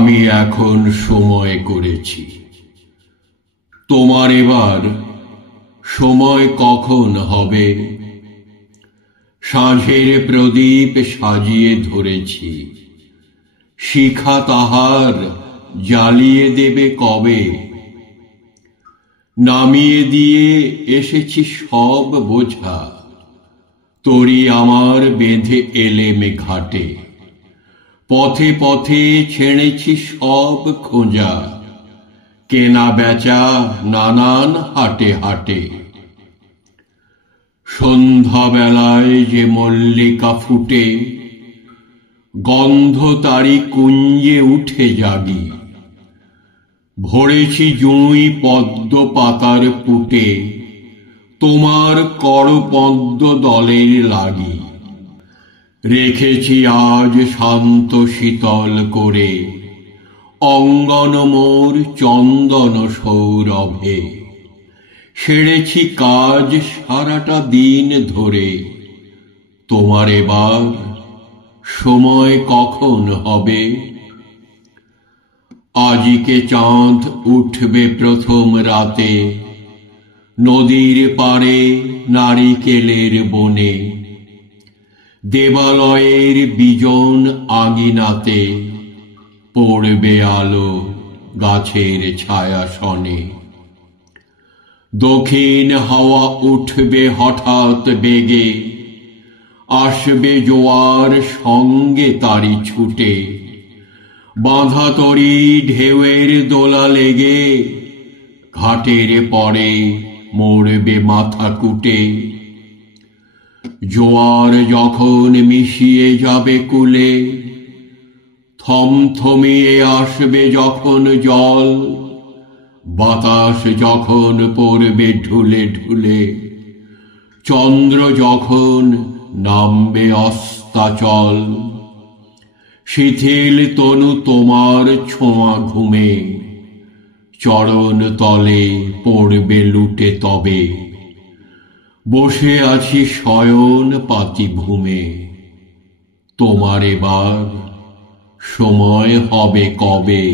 আমি এখন সময় করেছি, তোমার এবার সময় কখন হবে? সাঁঝের প্রদীপ সাজিয়ে ধরেছি, শিখা তাহার জ্বালিয়ে দেবে কবে? নামিয়ে দিয়ে এসেছি সব বোঝা, তরি আমার বেঁধে এলেম ঘাটে। পথে পথে ছেড়েছি সব খোঁজা, কেনা বেচা নানান হাটে হাটে। সন্ধ্যাবেলায় যে মল্লিকা ফুটে, গন্ধ তারি কুঞ্জে উঠে জাগি। ভরেছি জুঁই পদ্ম পাতার পুটে, তোমার করপদ্ম দলের লাগি। রেখেছি আজ শান্ত শীতল করে, অঙ্গন মোর চন্দন সৌরভে। সেরেছি কাজ সারাটা দিন ধরে, তোমার এবার সময় কখন হবে? আজিকে চাঁদ উঠবে প্রথম রাতে, নদীর পাড়ে নারিকেলের বনে। দেবালয়ের বিজন আঙিনাতে, পড়বে আলো গাছের ছায়াসনে। দক্ষিণ হাওয়া উঠবে হঠাৎ বেগে, আসবে জোয়ার সঙ্গে তারি ছুটে। বাঁধা তরি ঢেউয়ের দোলা লেগে, ঘাটের পরে মরবে মাথা কুটে। জোয়ার যখন মিশিয়ে যাবে কূলে, থমথমিয়ে আসবে যখন জল। বাতাস যখন পড়বে ঢুলে ঢুলে, চন্দ্র যখন নামবে অস্তাচল। শিথিল তনু তোমার ছোঁয়া ঘুমে, চরণ তলে পড়বে লুটে তবে। বসে আছি শয়ন পাতি ভূমে, তোমার এবার সময় হবে কবে?